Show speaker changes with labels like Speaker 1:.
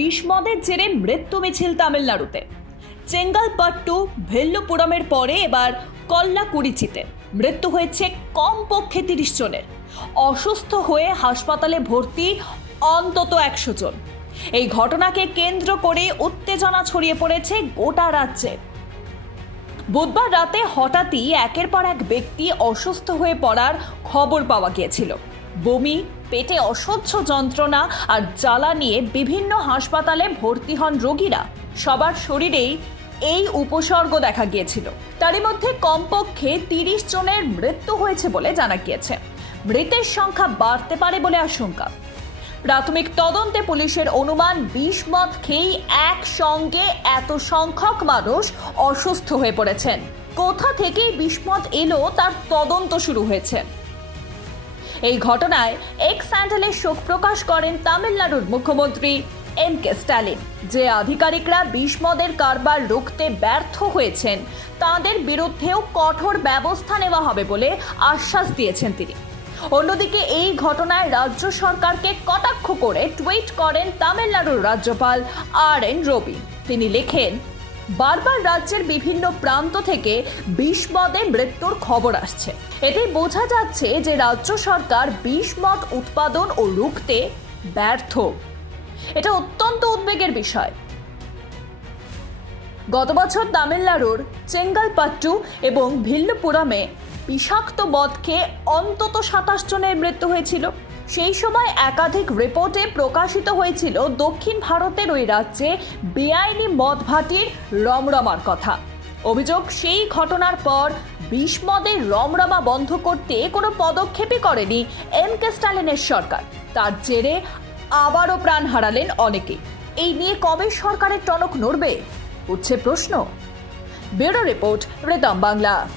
Speaker 1: বিষ মদের জেরে মৃত্যু মিছিল তামিলনাড়ুতে। চেঙ্গালপাট্টু, ভেল্লুপুরমের পরে এবার কল্লাকুড়িচিতে। মৃত্যু হয়েছে কমপক্ষে তিরিশ জনের। অসুস্থ হয়ে হাসপাতালে ভর্তি অন্তত একশো জন। এই ঘটনাকে কেন্দ্র করে উত্তেজনা ছড়িয়ে পড়েছে গোটা রাজ্যে। বুধবার রাতে হঠাৎই একের পর এক ব্যক্তি অসুস্থ হয়ে পড়ার খবর পাওয়া গিয়েছিল। বমি, পেটে অসহ্য যন্ত্রণা আর জ্বালা নিয়ে বিভিন্ন হাসপাতালে ভর্তি হন রোগীরা। সবার শরীরেই এই উপসর্গ দেখা গিয়েছিল। তারই মধ্যে কমপক্ষে তিরিশ জনের মৃত্যু হয়েছে বলে জানা গিয়েছে। মৃতের সংখ্যা বাড়তে পারে বলে আশঙ্কা। প্রাথমিক তদন্তে পুলিশের অনুমান, বিষ মদ খেয়েই একসঙ্গে এত সংখ্যক মানুষ অসুস্থ হয়ে পড়েছেন। কোথা থেকে বিস্মত এলো তার তদন্ত শুরু হয়েছে। এই ঘটনায় এক্স স্যান্ডেলে শোক প্রকাশ করেন তামিলনাড়ুর মুখ্যমন্ত্রী এম কে স্ট্যালিন যে আধিকারিকরা বিস্মদের কারবার রুখতে ব্যর্থ হয়েছেন, তাদের বিরুদ্ধেও কঠোর ব্যবস্থা নেওয়া হবে বলে আশ্বাস দিয়েছেন তিনি। অন্যদিকে এই ঘটনায় রাজ্য সরকারকে কটাক্ষ করে টুইট করেন তামিলনাড়ুর রাজ্যপাল আর এন রবি। তিনি লেখেন বারবার রাজ্যের বিভিন্ন প্রান্ত থেকে বিষ মদে মৃত্যুর খবর আসছে। এতে বোঝা যাচ্ছে যে রাজ্য সরকার বিষ মদ উৎপাদন ও রুখতে ব্যর্থ। এটা অত্যন্ত উদ্বেগের বিষয়। গত বছর তামিলনাড়ুর চেঙ্গালপাট্টু এবং ভিল্লুপুরামে বিষাক্ত মদ খেয়ে অন্তত সাতাশ জনের মৃত্যু হয়েছিল। সেই সময় একাধিক রিপোর্টে প্রকাশিত হয়েছিল দক্ষিণ ভারতের ওই রাজ্যে বেআইনি মদ ভাটির রমরমার কথা। অভিযোগ, সেই ঘটনার পর বিষ মদের রমরমা বন্ধ করতে কোনো পদক্ষেপই করেনি এম কে স্ট্যালিনের সরকার। তার জেরে আবারও প্রাণ হারালেন অনেকেই এই নিয়ে কবে সরকারের টনক নড়বে? উঠছে প্রশ্ন। ব্যুরো রিপোর্ট রেতম বাংলা।